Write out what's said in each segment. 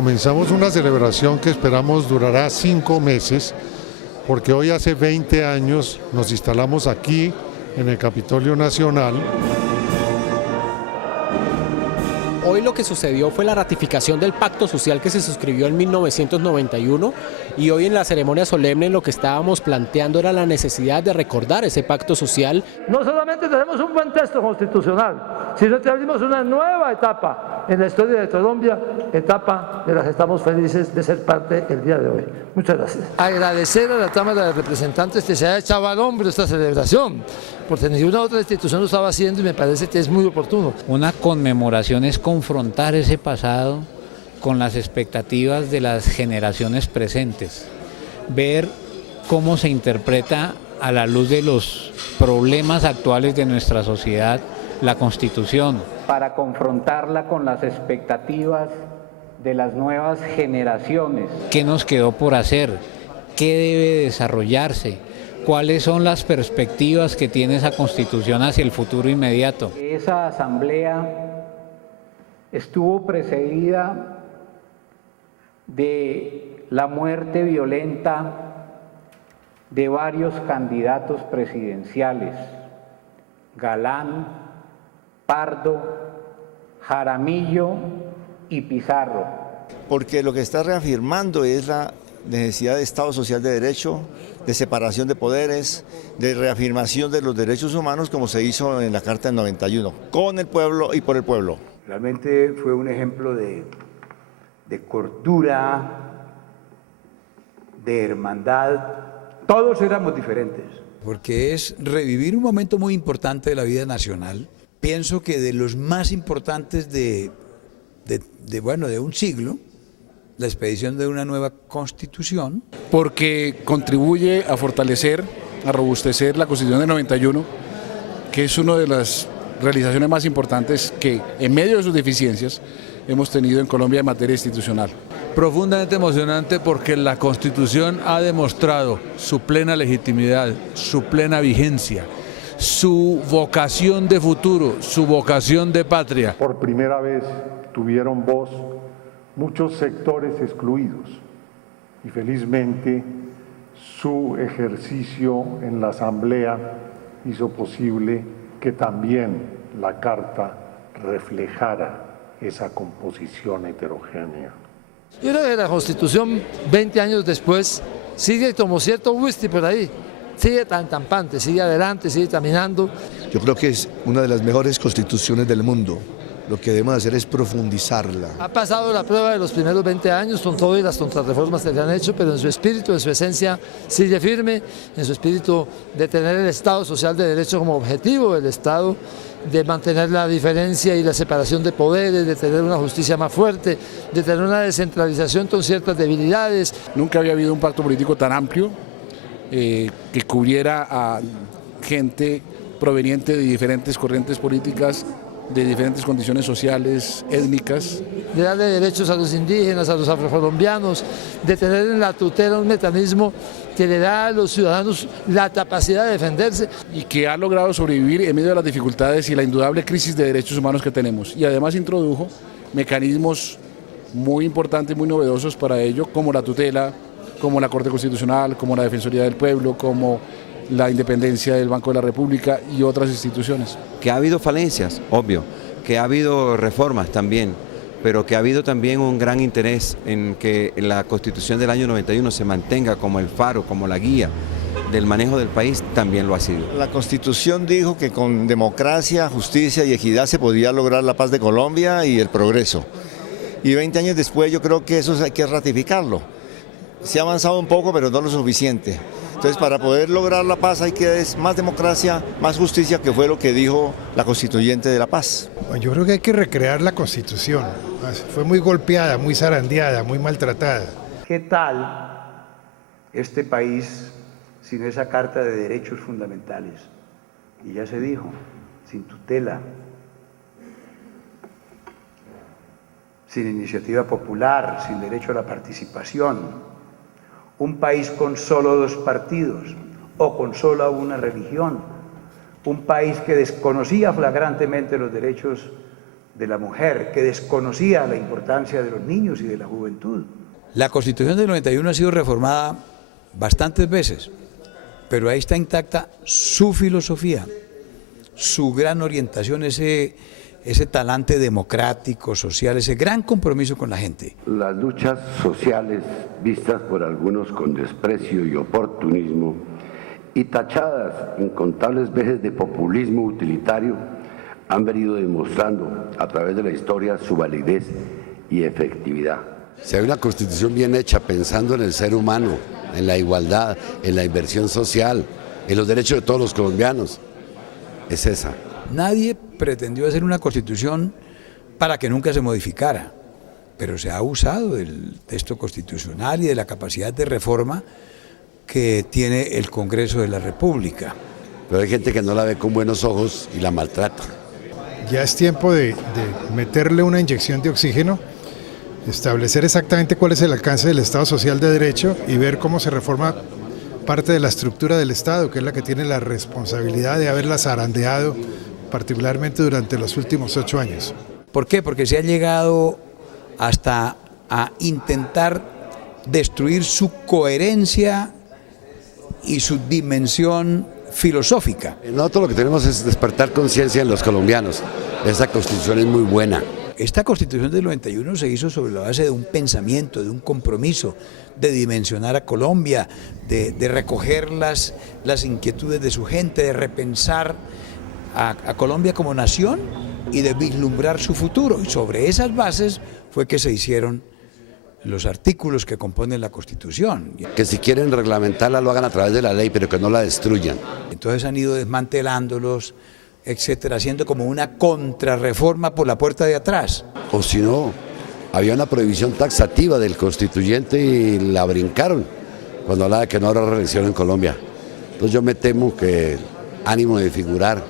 Comenzamos una celebración que esperamos durará 5 meses, porque hoy hace 20 años nos instalamos aquí en el Capitolio Nacional. Hoy lo que sucedió fue la ratificación del pacto social que se suscribió en 1991 y hoy en la ceremonia solemne lo que estábamos planteando era la necesidad de recordar ese pacto social. No solamente tenemos un buen texto constitucional, sino que abrimos una nueva etapa en la historia de Colombia, etapa de la que estamos felices de ser parte el día de hoy. Muchas gracias. Agradecer a la Cámara de Representantes que se haya echado al hombro esta celebración, porque ninguna otra institución lo estaba haciendo y me parece que es muy oportuno. Una conmemoración es confrontar ese pasado con las expectativas de las generaciones presentes, ver cómo se interpreta a la luz de los problemas actuales de nuestra sociedad la Constitución. Para confrontarla con las expectativas de las nuevas generaciones. ¿Qué nos quedó por hacer? ¿Qué debe desarrollarse? ¿Cuáles son las perspectivas que tiene esa Constitución hacia el futuro inmediato? Esa asamblea estuvo precedida de la muerte violenta de varios candidatos presidenciales, Galán, Pardo, Jaramillo y Pizarro. Porque lo que está reafirmando es la necesidad de Estado social de derecho, de separación de poderes, de reafirmación de los derechos humanos como se hizo en la Carta del 91, con el pueblo y por el pueblo. Realmente fue un ejemplo de cordura, de hermandad. Todos éramos diferentes. Porque es revivir un momento muy importante de la vida nacional. Pienso que de los más importantes de un siglo, la expedición de una nueva Constitución. Porque contribuye a fortalecer, a robustecer la Constitución del 91, que es una de las realizaciones más importantes que, en medio de sus deficiencias, hemos tenido en Colombia en materia institucional. Profundamente emocionante porque la Constitución ha demostrado su plena legitimidad, su plena vigencia, su vocación de futuro, su vocación de patria. Por primera vez tuvieron voz muchos sectores excluidos y felizmente su ejercicio en la Asamblea hizo posible que también la Carta reflejara esa composición heterogénea. Yo creo que la Constitución, 20 años después, sigue como cierto whisky por ahí, sigue tan campante, sigue adelante, sigue caminando. Yo creo que es una de las mejores constituciones del mundo. Lo que debemos hacer es profundizarla. Ha pasado la prueba de los primeros 20 años con todas las contrarreformas que le han hecho, pero en su espíritu, en su esencia, sigue firme, en su espíritu de tener el Estado social de derecho como objetivo del Estado, de mantener la diferencia y la separación de poderes, de tener una justicia más fuerte, de tener una descentralización con ciertas debilidades. Nunca había habido un pacto político tan amplio que cubriera a gente proveniente de diferentes corrientes políticas, de diferentes condiciones sociales, étnicas. De darle derechos a los indígenas, a los afrocolombianos, de tener en la tutela un mecanismo que le da a los ciudadanos la capacidad de defenderse. Y que ha logrado sobrevivir en medio de las dificultades y la indudable crisis de derechos humanos que tenemos. Y además introdujo mecanismos muy importantes, muy novedosos para ello, como la tutela, como la Corte Constitucional, como la Defensoría del Pueblo, como la independencia del Banco de la República y otras instituciones. Que ha habido falencias, obvio, que ha habido reformas también, pero que ha habido también un gran interés en que la Constitución del año 91 se mantenga como el faro, como la guía del manejo del país, también lo ha sido. La Constitución dijo que con democracia, justicia y equidad se podía lograr la paz de Colombia y el progreso. Y 20 años después yo creo que eso hay que ratificarlo. Se ha avanzado un poco, pero no lo suficiente. Entonces, para poder lograr la paz hay que más democracia, más justicia, que fue lo que dijo la constituyente de la paz. Yo creo que hay que recrear la Constitución. Fue muy golpeada, muy zarandeada, muy maltratada. ¿Qué tal este país sin esa Carta de Derechos Fundamentales? Y ya se dijo, sin tutela, sin iniciativa popular, sin derecho a la participación. Un país con solo 2 partidos o con solo una religión, un país que desconocía flagrantemente los derechos de la mujer, que desconocía la importancia de los niños y de la juventud. La Constitución del 91 ha sido reformada bastantes veces, pero ahí está intacta su filosofía, su gran orientación, ese talante democrático, social, ese gran compromiso con la gente. Las luchas sociales vistas por algunos con desprecio y oportunismo y tachadas incontables veces de populismo utilitario han venido demostrando a través de la historia su validez y efectividad. Si hay una constitución bien hecha pensando en el ser humano, en la igualdad, en la inversión social, en los derechos de todos los colombianos, es esa. Nadie pretendió hacer una constitución para que nunca se modificara, pero se ha usado del texto constitucional y de la capacidad de reforma que tiene el Congreso de la República. Pero hay gente que no la ve con buenos ojos y la maltrata. Ya es tiempo de meterle una inyección de oxígeno, establecer exactamente cuál es el alcance del Estado Social de Derecho y ver cómo se reforma parte de la estructura del Estado, que es la que tiene la responsabilidad de haberla zarandeado, particularmente durante los últimos 8 años. ¿Por qué? Porque se ha llegado hasta a intentar destruir su coherencia y su dimensión filosófica. Nosotros lo que tenemos es despertar conciencia en los colombianos. Esa constitución es muy buena. Esta constitución del 91 se hizo sobre la base de un pensamiento, de un compromiso, de dimensionar a Colombia, de recoger las inquietudes de su gente, de repensar a Colombia como nación y de vislumbrar su futuro. Y sobre esas bases fue que se hicieron los artículos que componen la Constitución. Que si quieren reglamentarla lo hagan a través de la ley, pero que no la destruyan. Entonces han ido desmantelándolos, etcétera, haciendo como una contrarreforma por la puerta de atrás. O si no, había una prohibición taxativa del constituyente y la brincaron cuando hablaba de que no habrá reelección en Colombia. Entonces yo me temo que el ánimo de figurar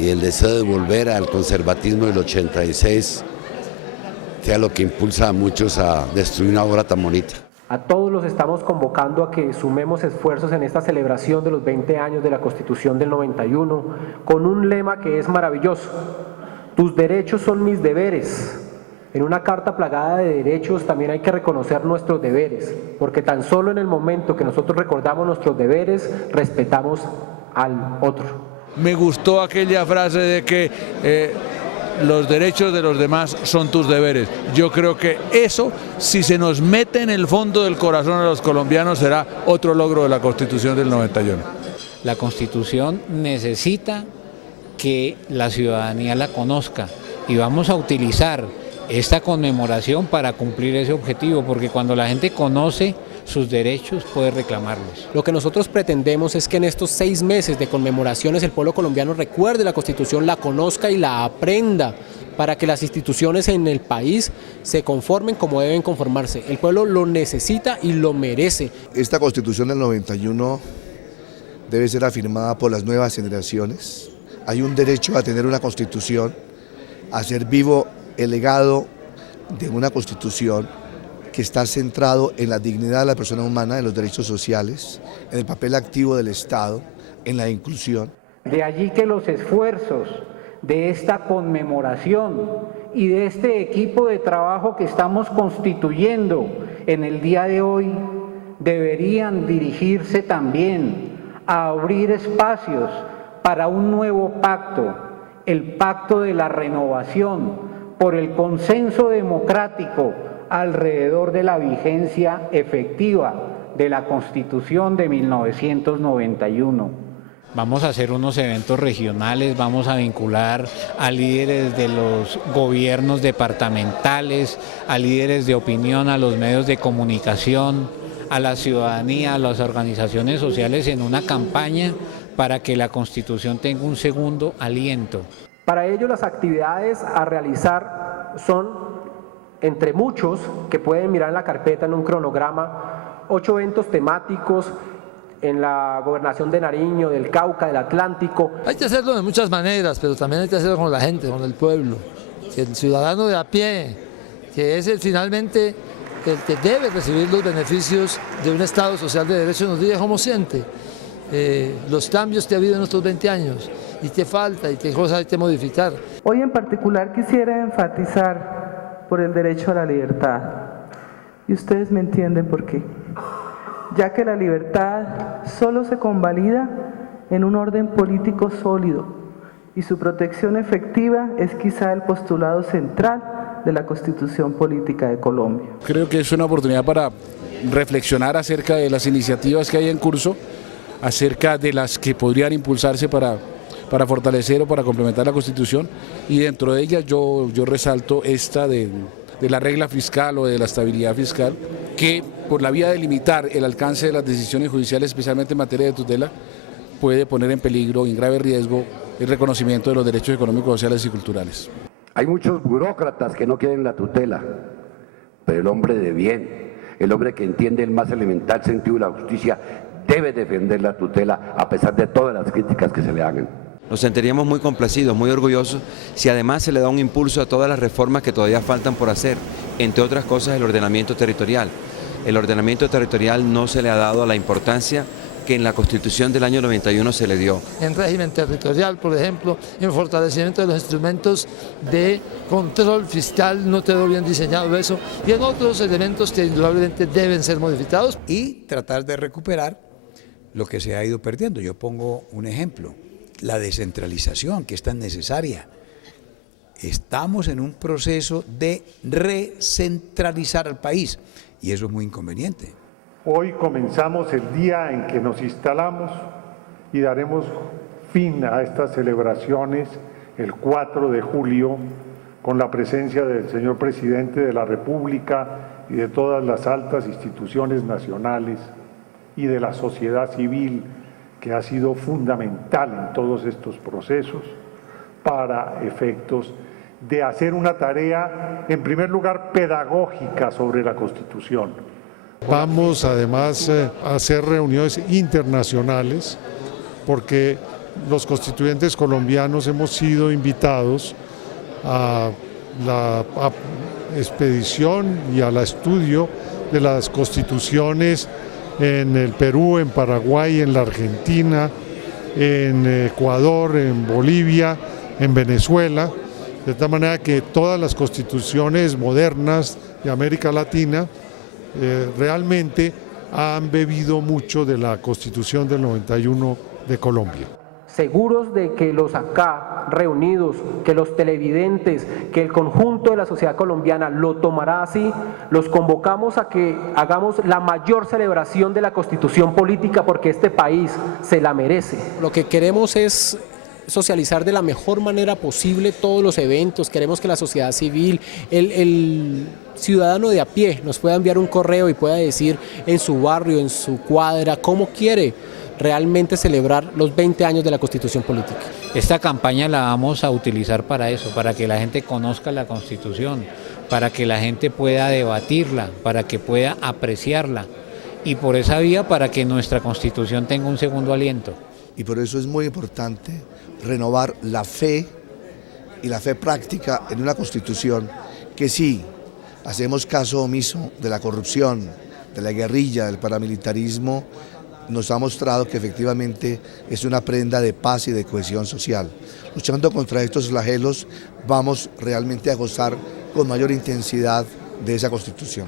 y el deseo de volver al conservatismo del 86 sea lo que impulsa a muchos a destruir una obra tan bonita. A todos los estamos convocando a que sumemos esfuerzos en esta celebración de los 20 años de la Constitución del 91 con un lema que es maravilloso: tus derechos son mis deberes. En una carta plagada de derechos también hay que reconocer nuestros deberes, porque tan solo en el momento que nosotros recordamos nuestros deberes, respetamos al otro. Me gustó aquella frase de que los derechos de los demás son tus deberes. Yo creo que eso, si se nos mete en el fondo del corazón a los colombianos, será otro logro de la Constitución del 91. La Constitución necesita que la ciudadanía la conozca y vamos a utilizar esta conmemoración para cumplir ese objetivo, porque cuando la gente conoce sus derechos puede reclamarlos. Lo que nosotros pretendemos es que en estos 6 meses de conmemoraciones el pueblo colombiano recuerde la Constitución, la conozca y la aprenda, para que las instituciones en el país se conformen como deben conformarse. El pueblo lo necesita y lo merece. Esta Constitución del 91 debe ser afirmada por las nuevas generaciones. Hay un derecho a tener una Constitución, a ser vivo el legado de una Constitución que está centrado en la dignidad de la persona humana, en los derechos sociales, en el papel activo del Estado, en la inclusión. De allí que los esfuerzos de esta conmemoración y de este equipo de trabajo que estamos constituyendo en el día de hoy deberían dirigirse también a abrir espacios para un nuevo pacto, el pacto de la renovación por el consenso democrático alrededor de la vigencia efectiva de la Constitución de 1991. Vamos a hacer unos eventos regionales, vamos a vincular a líderes de los gobiernos departamentales, a líderes de opinión, a los medios de comunicación, a la ciudadanía, a las organizaciones sociales en una campaña para que la Constitución tenga un segundo aliento. Para ello, las actividades a realizar son, entre muchos que pueden mirar en la carpeta en un cronograma, 8 eventos temáticos en la gobernación de Nariño, del Cauca, del Atlántico. Hay que hacerlo de muchas maneras, pero también hay que hacerlo con la gente, con el pueblo. Que el ciudadano de a pie, que es finalmente el que debe recibir los beneficios de un Estado social de derecho, nos diga cómo siente. los cambios que ha habido en estos 20 años y qué falta y qué cosas hay que modificar. Hoy en particular quisiera enfatizar por el derecho a la libertad, y ustedes me entienden por qué, ya que la libertad solo se convalida en un orden político sólido y su protección efectiva es quizá el postulado central de la Constitución Política de Colombia. Creo que es una oportunidad para reflexionar acerca de las iniciativas que hay en curso, acerca de las que podrían impulsarse para fortalecer o para complementar la Constitución, y dentro de ellas yo resalto esta de la regla fiscal o de la estabilidad fiscal, que por la vía de limitar el alcance de las decisiones judiciales, especialmente en materia de tutela, puede poner en peligro y en grave riesgo el reconocimiento de los derechos económicos, sociales y culturales. Hay muchos burócratas que no quieren la tutela, pero el hombre de bien, el hombre que entiende el más elemental sentido de la justicia, debe defender la tutela a pesar de todas las críticas que se le hagan. Nos sentiríamos muy complacidos, muy orgullosos, si además se le da un impulso a todas las reformas que todavía faltan por hacer, entre otras cosas el ordenamiento territorial. El ordenamiento territorial no se le ha dado la importancia que en la Constitución del año 91 se le dio. En régimen territorial, por ejemplo, en fortalecimiento de los instrumentos de control fiscal, no quedó bien diseñado eso, y en otros elementos que indudablemente deben ser modificados. Y tratar de recuperar lo que se ha ido perdiendo. Yo pongo un ejemplo, la descentralización, que es tan necesaria. Estamos en un proceso de recentralizar al país, y eso es muy inconveniente. Hoy comenzamos el día en que nos instalamos y daremos fin a estas celebraciones el 4 de julio con la presencia del señor presidente de la República y de todas las altas instituciones nacionales y de la sociedad civil, que ha sido fundamental en todos estos procesos para efectos de hacer una tarea, en primer lugar, pedagógica sobre la Constitución. Vamos además a hacer reuniones internacionales porque los constituyentes colombianos hemos sido invitados a la expedición y al estudio de las constituciones en el Perú, en Paraguay, en la Argentina, en Ecuador, en Bolivia, en Venezuela, de tal manera que todas las constituciones modernas de América Latina realmente han bebido mucho de la Constitución del 91 de Colombia. Seguros de que los acá reunidos, que los televidentes, que el conjunto de la sociedad colombiana lo tomará así, los convocamos a que hagamos la mayor celebración de la Constitución política porque este país se la merece. Lo que queremos es socializar de la mejor manera posible todos los eventos. Queremos que la sociedad civil, el ciudadano de a pie nos pueda enviar un correo y pueda decir en su barrio, en su cuadra, cómo quiere realmente celebrar los 20 años de la Constitución Política. Esta campaña la vamos a utilizar para eso, para que la gente conozca la Constitución, para que la gente pueda debatirla, para que pueda apreciarla y por esa vía para que nuestra Constitución tenga un segundo aliento. Y por eso es muy importante renovar la fe y la fe práctica en una Constitución que sí, hacemos caso omiso de la corrupción, de la guerrilla, del paramilitarismo, nos ha mostrado que efectivamente es una prenda de paz y de cohesión social. Luchando contra estos flagelos vamos realmente a gozar con mayor intensidad de esa Constitución.